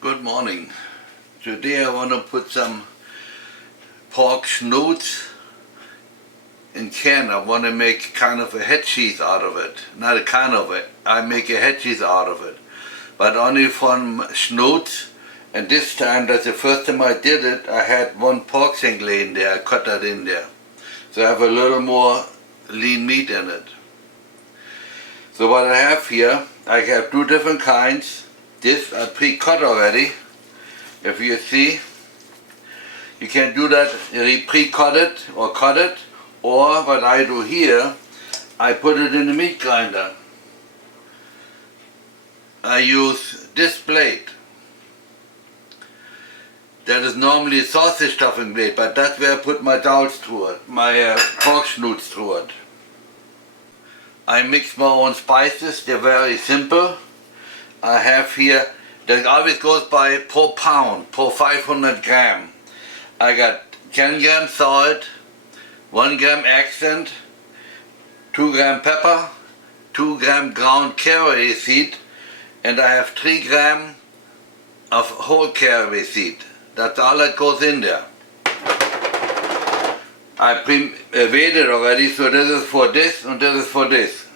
Good morning. Today I want to put some pork snoots in can. I want to make kind of a head cheese out of it. Not a kind of it. I make a head cheese out of it. But only from snoots. And this time, that's the first time I did it, I had one pork shank laying there. I cut that in there. So I have a little more lean meat in it. So what I have here, I have two different kinds. This I pre-cut already. If you see, you can do that, you pre-cut it or cut it, or what I do here, I put it in the meat grinder. I use this blade. That is normally a sausage stuffing blade, but that's where I put my jowls through it, my pork snoots through it. I mix my own spices, they're very simple. I have here, that always goes by per pound, per 500 gram. I got 10 gram salt, 1 gram accent, 2 gram pepper, 2 gram ground caraway seed, and I have 3 gram of whole caraway seed. That's all that goes in there. I weighed it already, so this is for this and this is for this.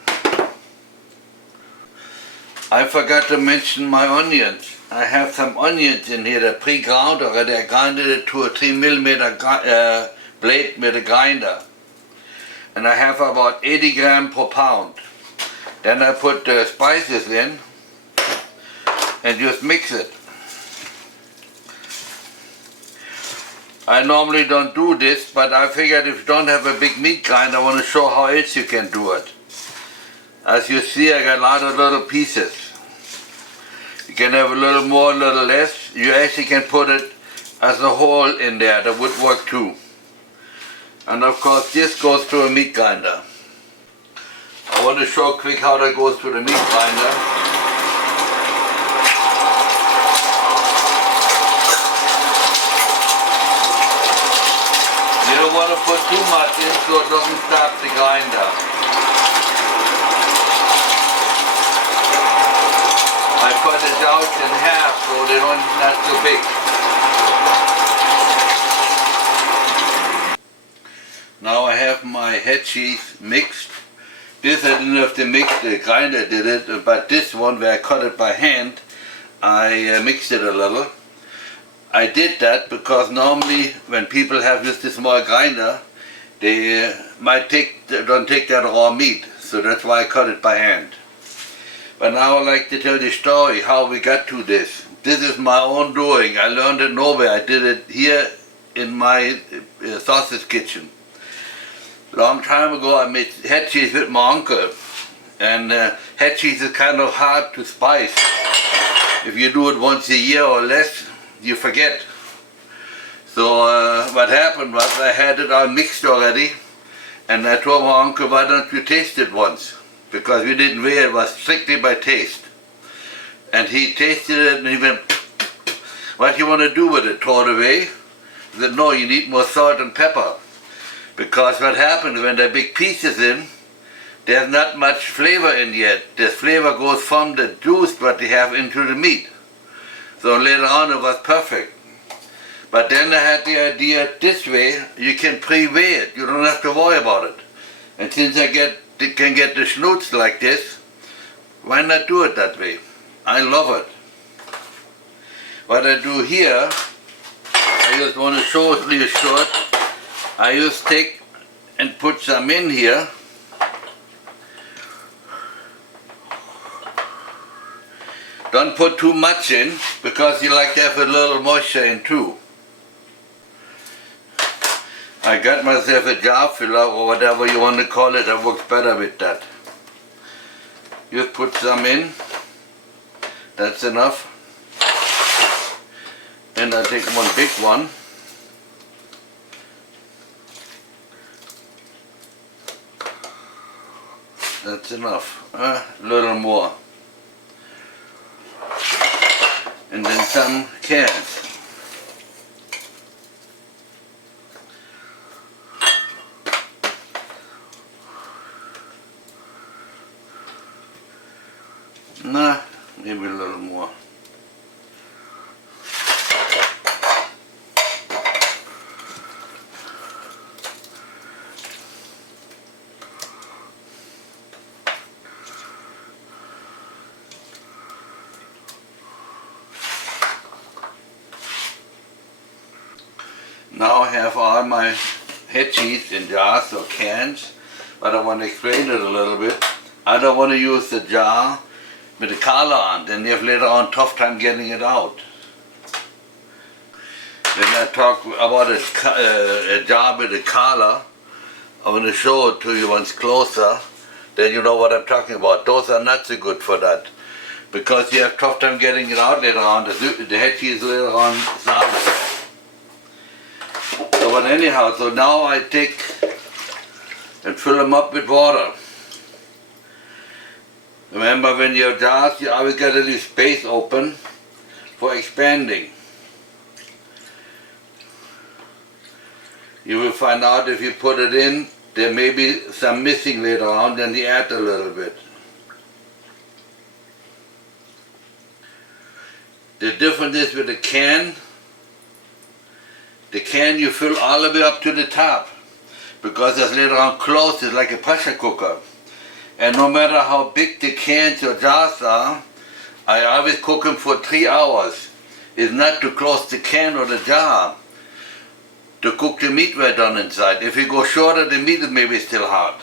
I forgot to mention my onions. I have some onions in here that pre-ground already. I grinded it to a 3mm blade with a grinder. And I have about 80 grams per pound. Then I put the spices in and just mix it. I normally don't do this, but I figured if you don't have a big meat grinder, I want to show how else you can do it. As you see, I got a lot of little pieces. You can have a little more, a little less. You actually can put it as a whole in there. That would work too. And of course, this goes to a meat grinder. I want to show quick how that goes to the meat grinder. You don't want to put too much in so it doesn't stop the grinder. I cut it out in half so they don't not too big. Now I have my head cheese mixed. This I didn't have to mix, the grinder did it, but this one where I cut it by hand, I mixed it a little. I did that because normally when people have just a small grinder, they don't take that raw meat, so that's why I cut it by hand. But now I'd like to tell the story how we got to this. This is my own doing. I learned it nowhere. I did it here in my sausage kitchen. Long time ago I made head cheese with my uncle. And head cheese is kind of hard to spice. If you do it once a year or less, you forget. So what happened was I had it all mixed already. And I told my uncle, why don't you taste it once? Because we didn't weigh it, was strictly by taste. And he tasted it and he went, what do you want to do with it? Throw it away? I said, no, you need more salt and pepper. Because what happens when there are big pieces in, there's not much flavor in yet. The flavor goes from the juice what they have into the meat. So later on it was perfect. But then I had the idea this way, you can pre-weigh it. You don't have to worry about it. And since I can get the snoots like this, why not do it that way? I love it. What I do here, I just want to show it really short. I just take and put some in here. Don't put too much in because you like to have a little moisture in too. I got myself a jar filler or whatever you want to call it, that works better with that. Just put some in, that's enough. And I take one big one. That's enough, a little more. And then some cans. Nah, maybe a little more. Now I have all my head cheese in jars or cans, but I want to explain it a little bit. I don't want to use the jar with the collar on, then you have later on tough time getting it out. When I talk about a jar with a collar, I want to show it to you once closer, then you know what I'm talking about. Those are not so good for that, because you have tough time getting it out later on. The head cheese later on sour. So but anyhow, so now I take and fill them up with water. Remember, when you have jars, you always got to leave space open for expanding. You will find out if you put it in, there may be some missing later on, then you add a little bit. The difference is with the can you fill all the way up to the top, because it's later on closed, it's like a pressure cooker. And no matter how big the cans or jars are, I always cook them for 3 hours. It's not to close the can or the jar, to cook the meat well done inside. If you go shorter, the meat is maybe still hot.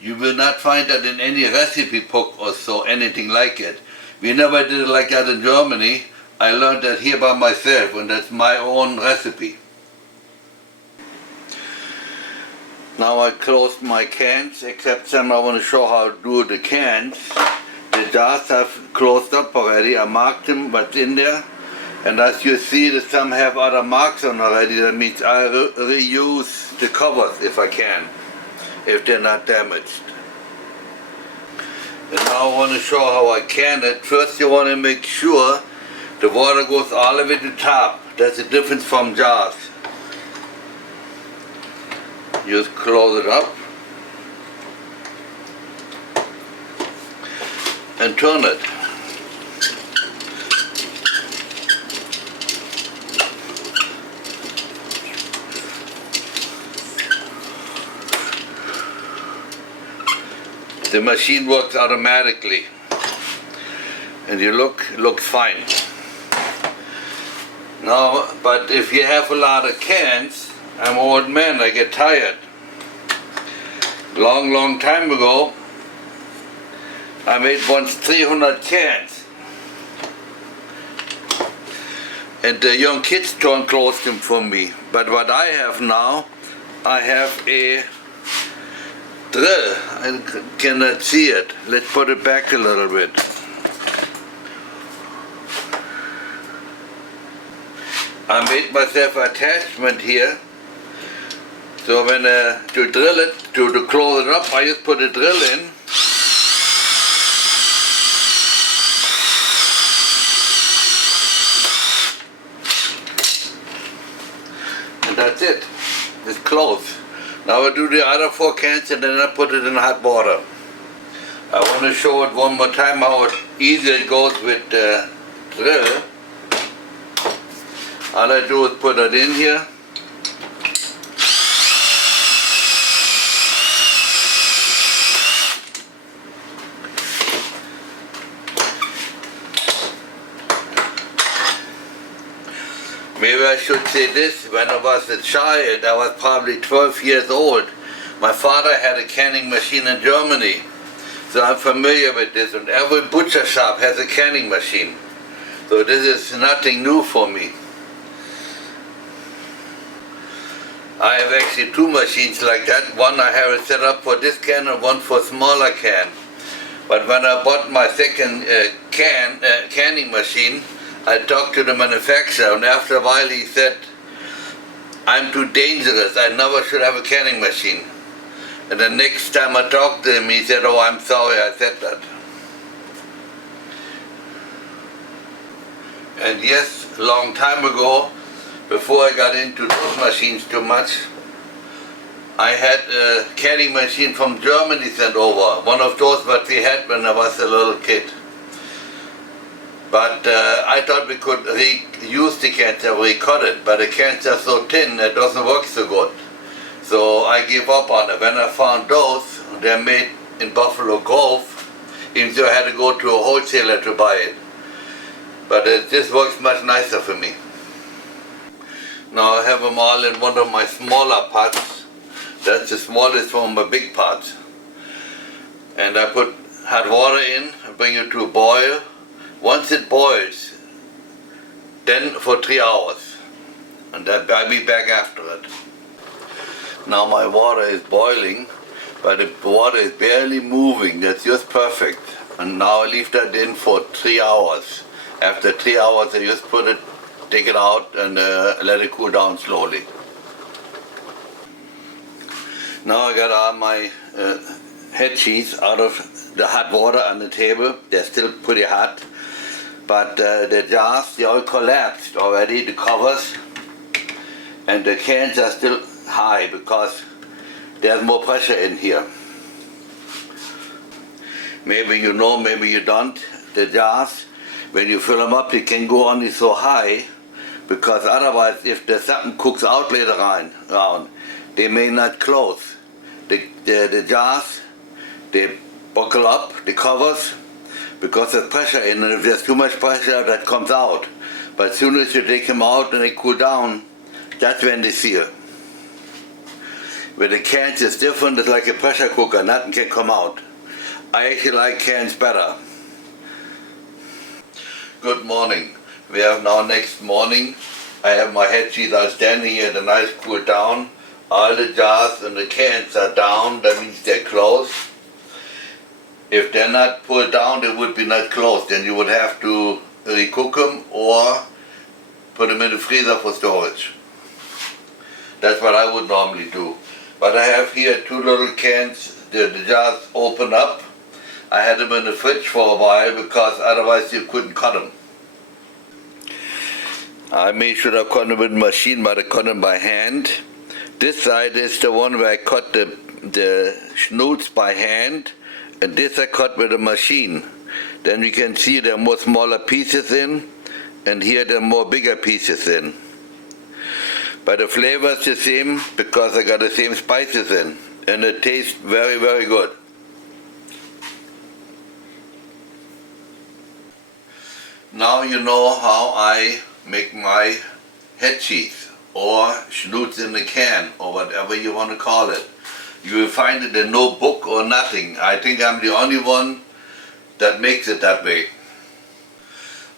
You will not find that in any recipe book or so, anything like it. We never did it like that in Germany. I learned that here by myself, and that's my own recipe. Now I closed my cans, except some I want to show how to do the cans. The jars have closed up already. I marked them, what's in there. And as you see, that some have other marks on already. That means I reuse the covers if I can, if they're not damaged. And now I want to show how I can it. First you want to make sure the water goes all the way to the top. That's the difference from jars. Just close it up and turn it. The machine works automatically, and you looks fine. Now, but if you have a lot of cans, I'm an old man, I get tired. Long time ago, I made once 300 cans. And the young kids don't close them for me. But what I have now, I have a drill. I cannot see it. Let's put it back a little bit. I made myself an attachment here. So when to drill it, to close it up, I just put a drill in. And that's it. It's closed. Now I do the other 4 cans and then I put it in hot water. I want to show it one more time how easy it goes with the drill. All I do is put it in here. Maybe I should say this, when I was a child, I was probably 12 years old. My father had a canning machine in Germany, so I'm familiar with this, and every butcher shop has a canning machine. So this is nothing new for me. I have actually 2 machines like that. One I have it set up for this can and one for smaller can. But when I bought my second canning machine, I talked to the manufacturer, and after a while he said, I'm too dangerous, I never should have a canning machine. And the next time I talked to him, he said, oh, I'm sorry I said that. And yes, a long time ago, before I got into those machines too much, I had a canning machine from Germany sent over, one of those that we had when I was a little kid. But I thought we could reuse the cans and recut it, but the cans are so thin it doesn't work so good. So I gave up on it. When I found those, they're made in Buffalo Grove, even though I had to go to a wholesaler to buy it. But this works much nicer for me. Now I have them all in one of my smaller pots. That's the smallest from my big pots. And I put hot water in and bring it to a boil. Once it boils, then for 3 hours. And then I'll be back after it. Now my water is boiling, but the water is barely moving. That's just perfect. And now I leave that in for 3 hours. After 3 hours, I just take it out and let it cool down slowly. Now I got all my head cheese out of the hot water on the table. They're still pretty hot, but the jars, they all collapsed already, the covers, and the cans are still high because there's more pressure in here. Maybe you know, maybe you don't. The jars, when you fill them up, you can go only so high, because otherwise, if there's something cooks out later on, they may not close. The jars, they buckle up, the covers, because there's pressure in, and if there's too much pressure, that comes out. But as soon as you take them out and they cool down, that's when they seal. With the cans, it's different. It's like a pressure cooker. Nothing can come out. I actually like cans better. Good morning. We have now next morning. I have my head cheese out standing here. The nice cool down. All the jars and the cans are down. That means they're closed. If they're not pulled down, they would be not closed. Then you would have to recook them or put them in the freezer for storage. That's what I would normally do. But I have here 2 little cans. The jars open up. I had them in the fridge for a while because otherwise you couldn't cut them. I made sure I cut them with a machine, but I cut them by hand. This side is the one where I cut the schnoots by hand, and this I cut with a machine. Then you can see there are more smaller pieces in, and here there are more bigger pieces in. But the flavor is the same because I got the same spices in, and it tastes very, very good. Now you know how I make my head cheese or schnoots in the can or whatever you want to call it. You will find it in no book or nothing. I think I'm the only one that makes it that way.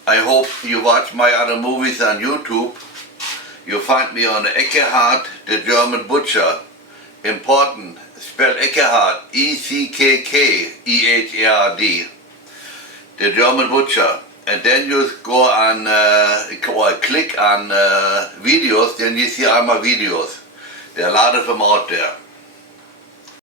I hope you watch my other movies on YouTube. You'll find me on Eckkehard, the German butcher. Important, spell Eckkehard, E-C-K-K-E-H-A-R-D. The German butcher. And then you go on, or click on videos, then you see all my videos. There are a lot of them out there.